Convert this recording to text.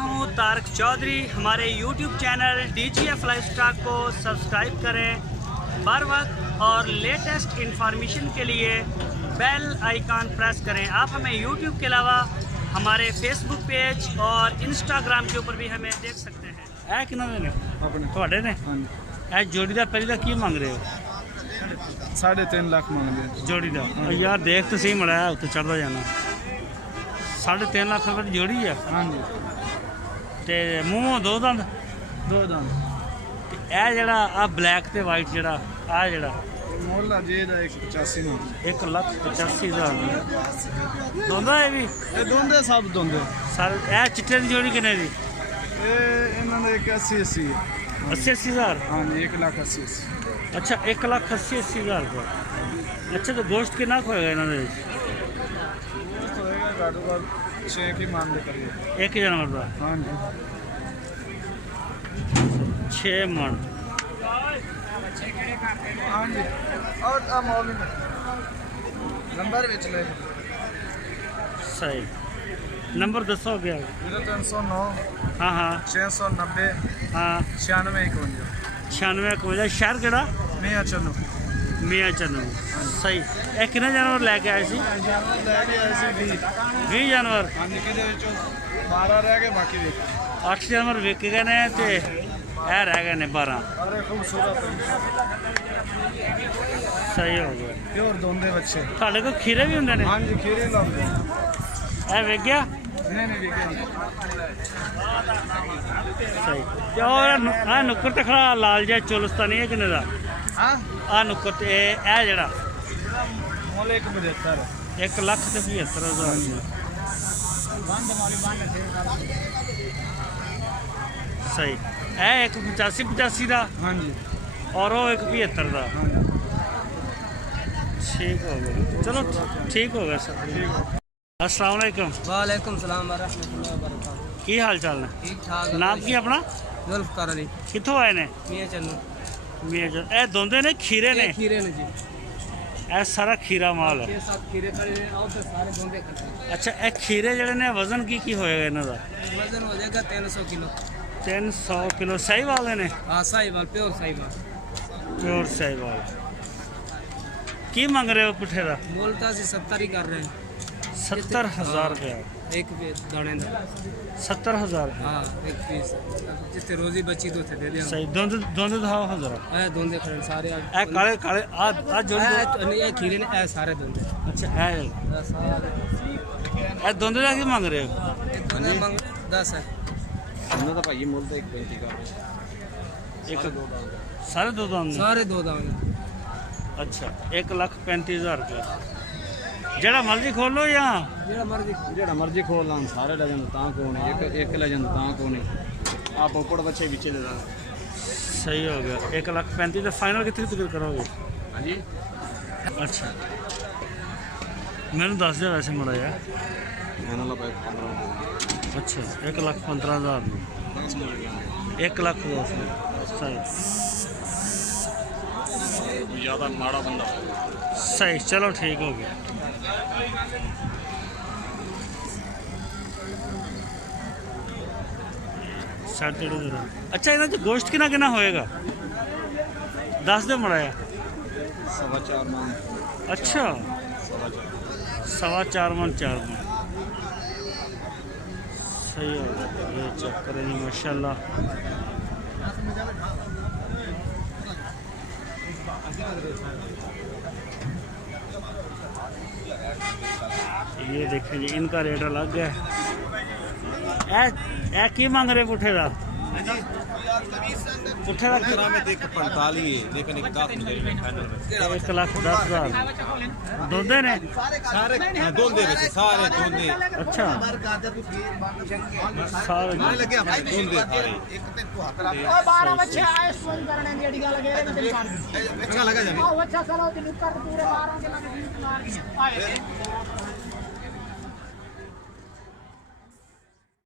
हूं तारक चौधरी। हमारे YouTube channel DGF lifestyle को सब्सक्राइब करें बार वक्त और लेटेस्ट इंफॉर्मेशन के लिए बेल आइकॉन प्रेस करें। आप हमें YouTube के अलावा हमारे Facebook पेज और Instagram के ऊपर भी हमें देख सकते हैं। है कि ने थोड़े ने जोड़ी का पहले की मांग रहे हो? 3.5 लाख मांगते जोड़ी का यार देख तो सही मड़ा उत्ते चढ़ता जाना। 3.5 लाख रुपये की जोड़ी है। हाँ जी। ते मूँह दो दंद ए जड़ा आ ब्लैक ते वाइट जड़ा आ जड़ा मोला जी दा 1,85,000 दोंदा है भी ये दोंदे सब दोंदे सर ए चिट्टे दी जोड़ी किन्ने दी? ये इन्हां दे 80 80,000। हाँ जी 1,80,000। अच्छा 1,80,000 रुपये। अच्छा तो गोश्त कितना होएगा इन्हों दे? होएगा घाटो घाट 6 की मान दे करिए एक जानवर का। हाँ जी 6 मन। हाँ जी और मौली नंबर विच ले सही नंबर दसो गया 0309 हाँ हाँ 690 हाँ 9651 96 शहर केड़ा? मियाँ चन्नू मियाँ चन्नू। सही ए कितने जानवर लैके आए सी? जानवर लैके आए सी 20 जानवर। हाँ जी कि 12 रह गए बाकी देख 8 जानवर विक गए ने ते ए रह गए ने 12। अरे खूबसूरत सही हो गया। प्योर दोंदे बच्चे ਤੁਹਾਡੇ ਕੋਲ खीरे भी होंगे ने? हाँ जी खीरे लाते ए विक गया? नहीं नहीं बिके सही ते और आ नुक्कर ते खड़ा लाल जिहा चुलस्तानी है किन्ने दा? हाँ आ नुक्कर ते ए जड़ा मोल 175 1,75,000। सही ए 1,85,85 का हाँ जी और वो 1,75 का। हाँ जी ठीक हो गया चलो ठीक हो गया सर। अस्सलाम वालेकुम। वालेकुम सलाम व रहमतुल्लाहि व बरकातहू। की हाल चाल ने? ठीक ठाक। नाम की अपना? जुल्फकार अली कितों आए ने? मियाँ चन्नू। मियाँ चन्नू ए दोंदे ने खीरे ने? खीरे ने जी ए सारा खीरा माल है। 6-7 खीरे खड़े हैं और तो सारे दोंदे खड़े हैं। अच्छा ए खीरे जड़े ने वजन की होएगा इन्हां दा? वजन हो जाएगा 300 किलो। 300 किलो। सही वाले ने? हाँ साहिवाल प्योर साहिवाल। प्योर सही वाल। की मांग रहे हो पुठे का? बोलता सी 70 ही कर रहे हैं। 70,000 रुपया एक दाने का 70,000। हाँ एक पीस जितने रोजी बची तो थे दे दिया। सही दोंदे दोंदे दिखाओ हज़रा। ए दोंदे खड़े हैं सारे। ए काले काले आ जोड़ी नहीं ये खीरे ने ए सारे दोंदे। अच्छा ए सारे ए दोंदे का की मांग रहे हो? दोंदे मंग 10 है। ਉਹਨਾਂ ਦਾ ਭਾਈ ਮੁੱਲ ਤਾਂ 1.35 ਕਰ एक सारे दो दाम ने? सारे दो दाने। अच्छा 1,35,000 रुपया जड़ा मर्जी खोलो या ਜਿਹੜਾ ਮਰਜ਼ੀ ਖੋਲ ਲਾਂ ਸਾਰੇ ਲੈ ਜਾਂਦੇ ਤਾਂ ਕੋਣ ਇੱਕ ਲੈ ਜਾਂਦੇ ਤਾਂ ਕੋਣ ਆਪ ਉੱਪਰ ਬੱਚੇ ਵਿੱਚ ਦੇ ਦਾਂ। सही हो गया 1,35,000 तो फाइनल कितने करोगे? हाँ जी अच्छा मैंने दस दिया वैसे मुड़ा यार। ਇਹਨਾਂ ਦਾ ਭਾਈ 15 अच्छा 1,15,000 1,10,000 सही ਜ਼ਿਆਦਾ ਮਾੜਾ ਬੰਦਾ सही चलो ठीक हो गया। अच्छा इन्हें गोश्त किना किना होएगा? 10 दे मड़ाया। 4.25 मान अच्छा 4.25 मन 4 मन सही हो गया। ये चेक करें जी माशाल्लाह। ये देखें जी इनका रेट अलग है। ए की मांग रहे पुठे का? पुठे का 1,10,000 दोंदे ने? दोंदे ਵਿੱਚ ਸਾਰੇ ਦੋਂਦੇ अच्छा सारे ਲੱਗੇ ਆਪਣੇ ਦੋਂਦੇ ਸਾਰੇ ਇੱਕ ਤੇ ਤੂੰ ਹੱਥ ਰੱਖ 12 ਬੱਚੇ ਆਏ ਸੋਈ ਕਰਨੇ ਦੀ ਅੜੀ ਗੱਲ ਗਏ ਨੇ ਦਿਲ ਕਰ ਚੰਗਾ ਲੱਗਾ ਜਾਵੇ ਉਹ ਅੱਛਾ ਚਲੋ ਤੇ ਨਿੱਕਰ ਪੂਰੇ 12 ਦੇ ਲੱਗ ਮਾਰ ਆਏ